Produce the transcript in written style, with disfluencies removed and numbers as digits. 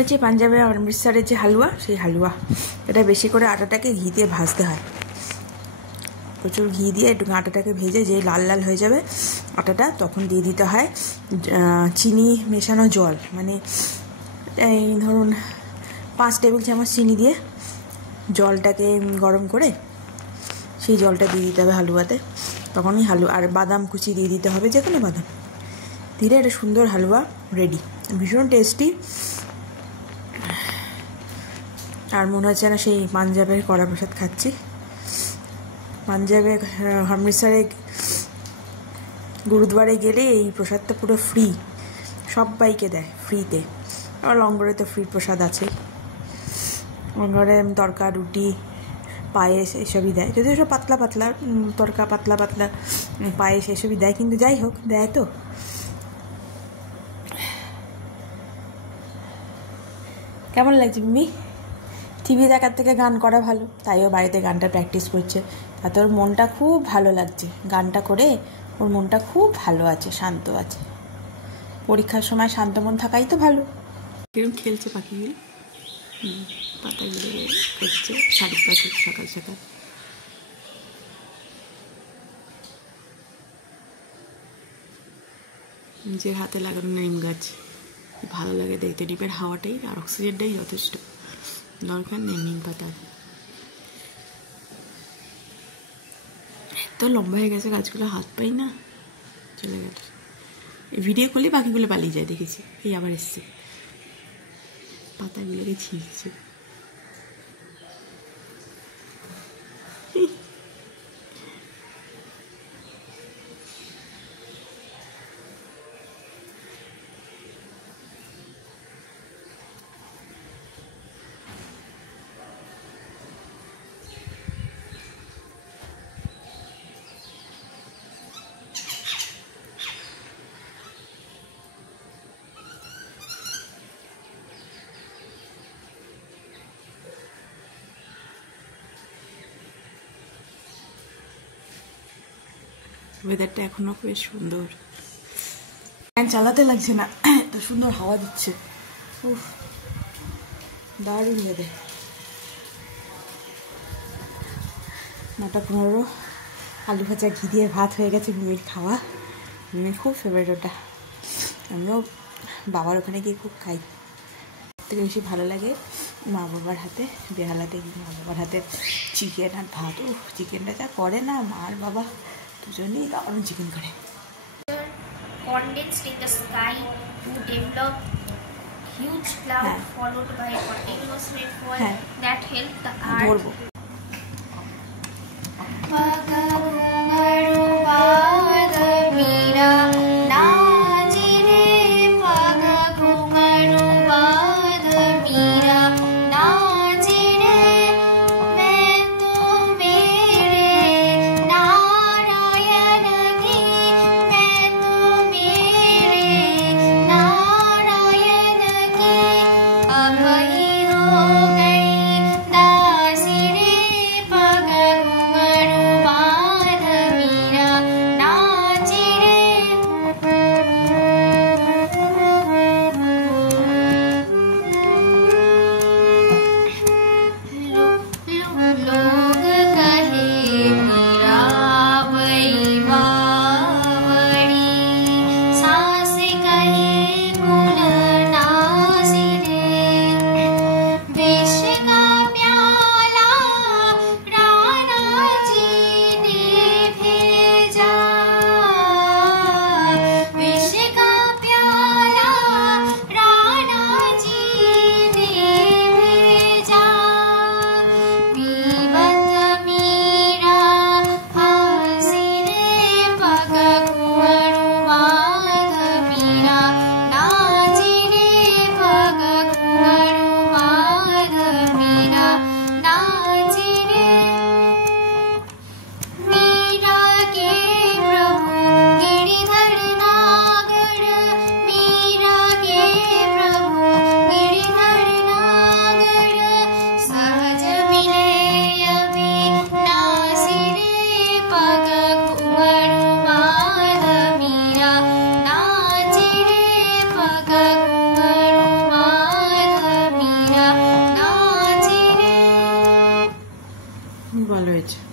হচ্ছে পাঞ্জাবে অমৃতসরের যে হালুয়া, সেই হালুয়া এটা বেশি করে আটাটাকে ঘি দিয়ে ভাজতে হয়। প্রচুর ঘি দিয়ে একটু আটাটাকে ভেজে যে লাল লাল হয়ে যাবে আটাটা, তখন দিয়ে দিতে হয় চিনি মেশানো জল। মানে এই ধরুন 5 টেবিল চামচ চিনি দিয়ে জলটাকে গরম করে সেই জলটা দিয়ে দিতে হবে হালুয়াতে। তখনই হালুয়া, আর বাদাম কুচি দিয়ে দিতে হবে, যে কোনো বাদাম দিলে একটা সুন্দর হালুয়া রেডি। ভীষণ টেস্টি। আর মনে হচ্ছে না সেই পাঞ্জাবের কড়া প্রসাদ খাচ্ছি। পাঞ্জাবে অমৃতসরে গুরুদ্বারে গেলে এই প্রসাদটা পুরো ফ্রি, সবাইকে দেয় ফ্রিতে। আর লঙ্গরে তো ফ্রি প্রসাদ আছে, লঙ্গরে তরকা রুটি পায়েস এসবই দেয়, যদিও সব পাতলা পাতলা তরকা, পাতলা পাতলা পায়েস এসবই দেয়, কিন্তু যাই হোক দেয়। তো কেমন লাগছে মিমি? টিভি দেখার থেকে গান করা ভালো, তাইও বাড়িতে গানটা প্র্যাকটিস করছে। তাতে ওর মনটা খুব ভালো লাগছে, গানটা করে ওর মনটা খুব ভালো আছে, শান্ত আছে। পরীক্ষার সময় শান্ত মন থাকাই তো ভালো। কিরকম খেলছে পাখিগুলো, পাতাগুলো করছে শাড়ির পাশে সকাল সকাল। নিজের হাতে লাগানো নিম গাছ, ভালো লাগে দেখতে। ডিমের হাওয়াটাই আর অক্সিজেনটাই যথেষ্ট, দরকার নেই নিম পাতার। এত লম্বা হয়ে গেছে গাছগুলো, হাত পাই না, চলে গেল। ভিডিও করলে পাখিগুলো পালিয়ে যায়, দেখেছি। এই আবার এসছে, পাতাগুলোকে ছিঁড়ছে। ওয়েদারটা এখনো বেশ সুন্দর, ফ্যান চালাতে লাগছে না, এত সুন্দর হাওয়া দিচ্ছে। উফ, দারুণ ওয়েদার। 9:15, আলু ভাজা ঘি দিয়ে ভাত হয়ে গেছে মিমির খাওয়া। মিমির খুব ফেভারিট ওটা, আমিও বাবার ওখানে গিয়ে খুব খাই। থেকে বেশি ভালো লাগে মা বাবার হাতে, বেহালাতে গিয়ে মা বাবার হাতে চিকেন আর ভাত। ও চিকেনটা যা করে না মা আর বাবা দুজনেই দারুণ চিকেন করে। Condensed in the sky to develop huge cloud followed by continuous rainfall that help the earth. Wish ভালো হয়েছে।